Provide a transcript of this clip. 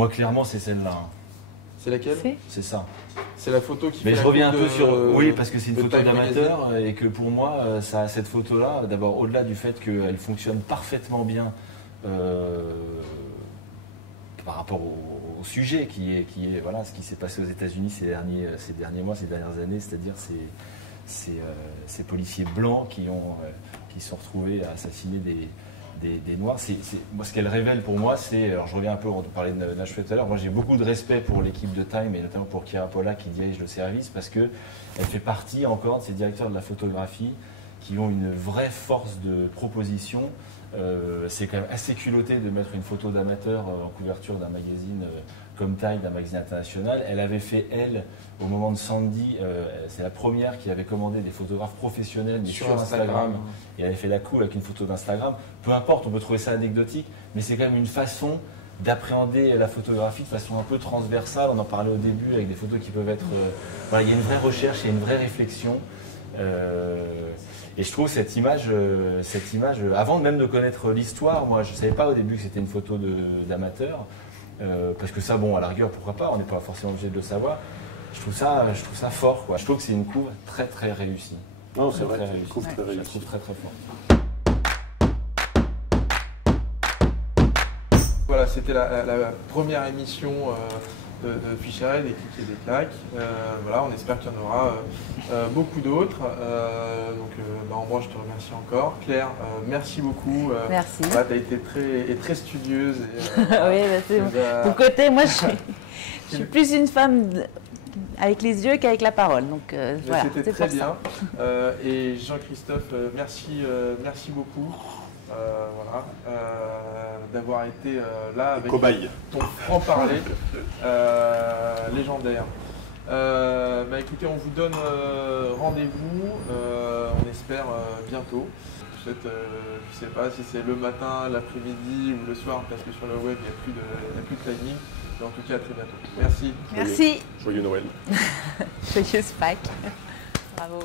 Moi, clairement, c'est celle-là. Hein. C'est laquelle? C'est ça. C'est la photo qui Mais fait je la reviens un coupe peu sur... Oui, parce que c'est une de photo Time d'amateur et que pour moi, cette photo-là, d'abord, au-delà du fait qu'elle fonctionne parfaitement bien par rapport au sujet qui est voilà, ce qui s'est passé aux États-Unis ces derniers mois, ces dernières années, c'est-à-dire ces policiers blancs qui sont retrouvés à assassiner des Noirs. Moi, ce qu'elle révèle pour moi, c'est, alors je reviens un peu, on parlait de Nashville tout à l'heure, moi j'ai beaucoup de respect pour l'équipe de Time et notamment pour Kira Pola qui dirige le service parce qu'elle fait partie encore de ces directeurs de la photographie qui ont une vraie force de proposition. C'est quand même assez culotté de mettre une photo d'amateur en couverture d'un magazine comme Time, d'un magazine international. Elle avait fait, elle, au moment de Sandy, c'est la première qui avait commandé des photographes professionnels mais sur Instagram. Et elle avait fait la cool avec une photo d'Instagram. Peu importe, on peut trouver ça anecdotique, mais c'est quand même une façon d'appréhender la photographie de façon un peu transversale. On en parlait au début avec des photos qui peuvent être... voilà, il y a une vraie recherche, il y a une vraie réflexion. Et je trouve cette image, avant même de connaître l'histoire, moi je ne savais pas au début que c'était une photo d'amateur, parce que ça, bon, à la rigueur, pourquoi pas, on n'est pas forcément obligé de le savoir. Je trouve ça fort, quoi. Je trouve que c'est une couve très très réussie. Non, c'est vrai, c'est une couve très réussie. Je la trouve très très forte. Voilà, c'était la première émission de Ficherel et Cliquer des claques. Voilà, on espère qu'il y en aura beaucoup d'autres. Ambroise, je te remercie encore. Claire, merci beaucoup. Merci. Voilà, tu as été très studieuse. Et, oui, c'est ton côté. Moi, je suis plus une femme avec les yeux qu'avec la parole. Donc voilà, c'était très bien. Et Jean-Christophe, merci beaucoup. Voilà, d'avoir été là avec ton franc-parler légendaire. Écoutez, on vous donne rendez-vous, on espère bientôt. Je ne sais pas si c'est le matin, l'après-midi ou le soir, parce que sur le web, il n'y a plus de timing. Mais en tout cas, à très bientôt. Merci. Merci. Joyeux Noël. Joyeuse Pâques. Bravo.